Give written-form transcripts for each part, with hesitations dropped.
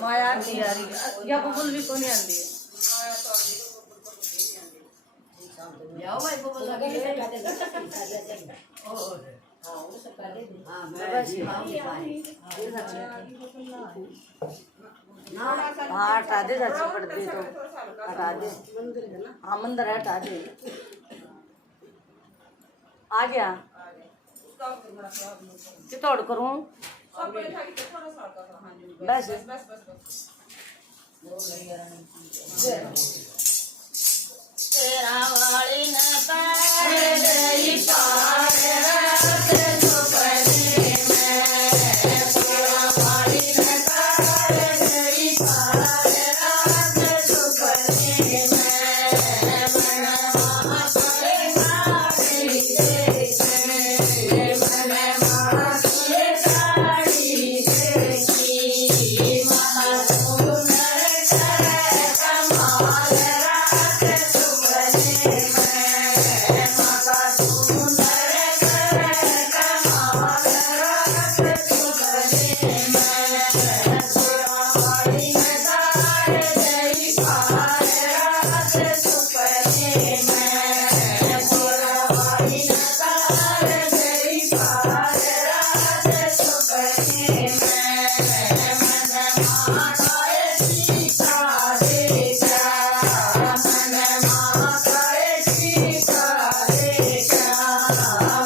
माया आती यार या बबुल भी कोनी आंदी जाओ भाई को बोला कि हाँ हटा दे चाची पड़ती तो हटा दे। हाँ मंदिर है हटा दे। आ गया तोड़ करूँ बस तेरा वाली न पैर गई पार रात सुपने में तेरा वाली न पैर गई पार रात सुपने में मन मासे साड़ी देखने मन मासे साड़ी देखी माता सुंदर करे कमाल रात सुपने में माता सुंदर करे कमाल रात सुपने में तेरा वाली न तार गई पार रात सुपने में तेरा वाली न तार गई पार रात सुपने में मन माताए सीता देखा मन माताए सीता देखा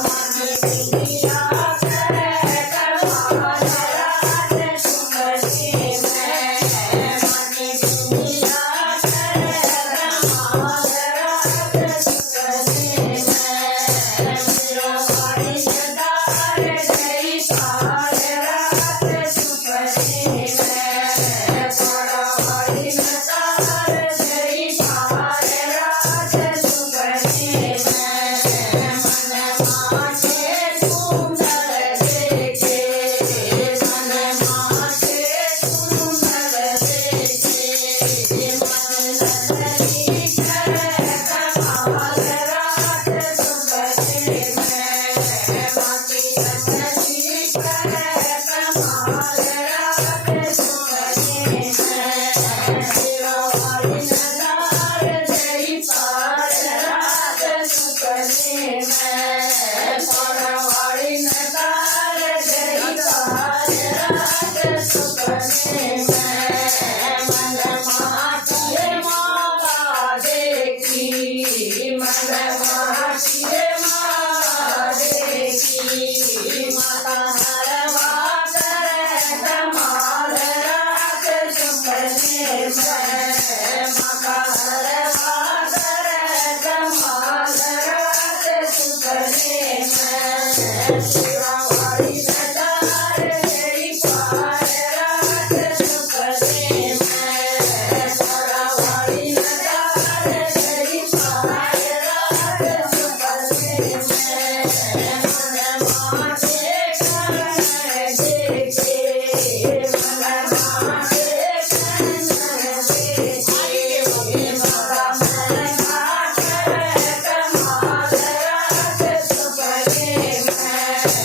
मन बिटिया करे कमाल रात सुपने में मन बिटिया करे कमाल रात सुपने में तेरा वाली न तार गई पार रात सुपने में तेरा वाली न तार गई पार रात सुपने में मन मासे सुंदर देखे मन मासे सुंदर देखे मन नंदनी करे कमाल रात सुपने में माती नंदनी करे कमाल रात सुपने में तेरा वाली न तार गई पार रात सुपने में तेरा वाली न तार गई पार रात सुपने में मन माते माता देखी मन माते माता देखी माता हरवा करे कमाल रात सुपने में माता हरवा करे कमाल रात सुपने में तेरा वाली न तार गई पार रात सुपने में तेरा वाली न तार गई पार रात सुपने में मन माते करे देखे मन माते करे देखे माता मन करे कमाल रात सुपने में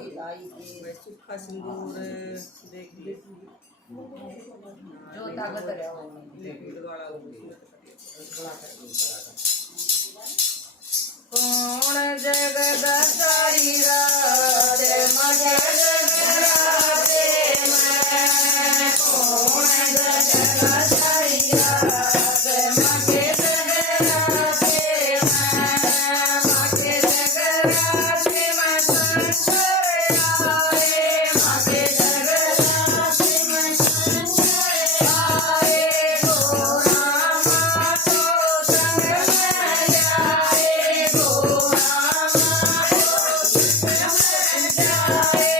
सूखा सिंदूर देखिए जो ताकत है लिक्विड वाला कोण जगद शरीरा रे मगे जगराते मैं कोण जगद शरीरा रे मगे जगराते मैं मगे जगराते मैं संसार आए मगे जगराते मैं संसार आए गो रामा तो संग में जाए गो रामा तो संग में जाए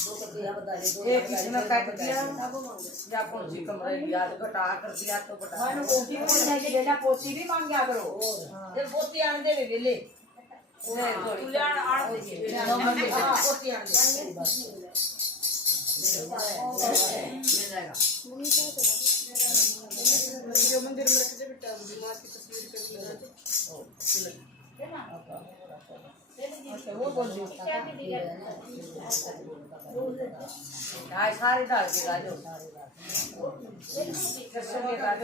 एक इसमें काट दिया या कौन सी कमरे लिया तो घटा कर दिया तो घटा मैंने पोती को लेके लेना पोती भी मांग गया करो जब पोती आने दे ले तुलियान आड़ पोती आने दे ले जाएगा जो मंदिर में रखते बेटा माँ की तस्वीर कर लेना अच्छा वो कौन सी आज सारे डाल के गाजो सारे डाल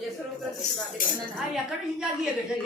ये शुरू कर दिया। आ या कर ही जागी है बेटे